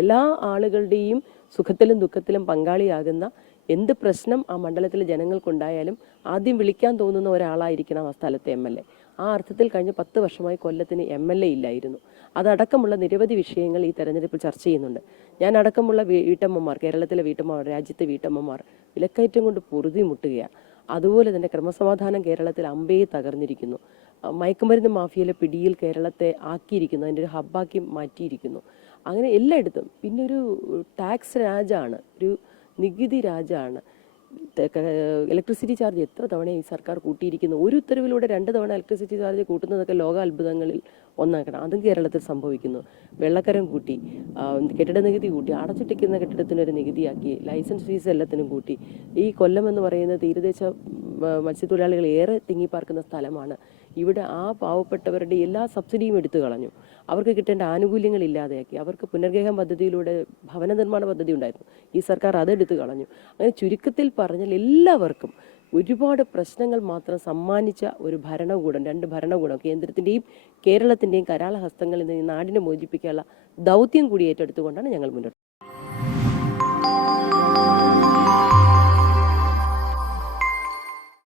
എല്ലാ ആളുകളുടെയും സുഖത്തിലും ദുഃഖത്തിലും പങ്കാളിയാകുന്ന എന്ത് പ്രശ്നം ആ മണ്ഡലത്തിലെ ജനങ്ങൾക്കുണ്ടായാലും ആദ്യം വിളിക്കാൻ തോന്നുന്ന ഒരാളായിരിക്കണം ആ സ്ഥലത്തെ MLA. ആ അർത്ഥത്തിൽ കഴിഞ്ഞ 10 വർഷമായി കൊല്ലത്തിന് MLA ഇല്ലായിരുന്നു. അതടക്കമുള്ള നിരവധി വിഷയങ്ങൾ ഈ തെരഞ്ഞെടുപ്പിൽ ചർച്ച ചെയ്യുന്നുണ്ട്. ഞാൻ അടക്കമുള്ള വീട്ടമ്മമാർ, കേരളത്തിലെ വീട്ടമ്മമാർ, രാജ്യത്തെ വീട്ടമ്മമാർ വിലക്കയറ്റം കൊണ്ട് പൊറുതിമുട്ടുകയാണ്. അതുപോലെ തന്നെ ക്രമസമാധാനം കേരളത്തിൽ അമ്പയെ തകർന്നിരിക്കുന്നു. മയക്കുമരുന്ന് മാഫിയയിലെ പിടിയിൽ കേരളത്തെ ആക്കിയിരിക്കുന്നു, അതിൻ്റെ ഒരു ഹബ്ബാക്കി മാറ്റിയിരിക്കുന്നു. അങ്ങനെ എല്ലായിടത്തും പിന്നെ ഒരു ടാക്സ് രാജാണ്, ഒരു നികുതി രാജാണ്. ഇലക്ട്രിസിറ്റി ചാർജ് എത്ര തവണ ഈ സർക്കാർ കൂട്ടിയിരിക്കുന്നു? ഒരു ഉത്തരവിലൂടെ 2 തവണ ഇലക്ട്രിസിറ്റി ചാർജ് കൂട്ടുന്നതൊക്കെ ലോക അത്ഭുതങ്ങളിൽ ഒന്നാക്കണം. അതും കേരളത്തിൽ സംഭവിക്കുന്നു. വെള്ളക്കരം കൂട്ടി, കെട്ടിട നികുതി കൂട്ടി, അടച്ചിട്ടിരിക്കുന്ന കെട്ടിടത്തിനൊരു നികുതിയാക്കി, ലൈസൻസ് ഫീസ് എല്ലാത്തിനും കൂട്ടി. ഈ കൊല്ലം എന്ന് പറയുന്ന തീരദേശ മത്സ്യത്തൊഴിലാളികൾ ഏറെ തിങ്ങിപ്പാർക്കുന്ന സ്ഥലമാണ്. ഇവിടെ ആ പാവപ്പെട്ടവരുടെ എല്ലാ സബ്സിഡിയും എടുത്തു കളഞ്ഞു. അവർക്ക് കിട്ടേണ്ട ആനുകൂല്യങ്ങൾ ഇല്ലാതെയാക്കി. അവർക്ക് പുനർഗേഹം പദ്ധതിയിലൂടെ ഭവന നിർമ്മാണ പദ്ധതി ഉണ്ടായിരുന്നു, ഈ സർക്കാർ അതെടുത്തു കളഞ്ഞു. അങ്ങനെ ചുരുക്കത്തിൽ പറഞ്ഞാൽ എല്ലാവർക്കും ഒരുപാട് പ്രശ്നങ്ങൾ മാത്രം സമ്മാനിച്ച ഒരു ഭരണകൂടം, 2 ഭരണകൂടം, കേന്ദ്രത്തിൻ്റെയും കേരളത്തിൻ്റെയും കരാള ഹസ്തങ്ങളിൽ നിന്ന് ഈ നാടിനെ മോചിപ്പിക്കാനുള്ള ദൗത്യം കൂടി ഏറ്റെടുത്തുകൊണ്ടാണ് ഞങ്ങൾ മുന്നോട്ട്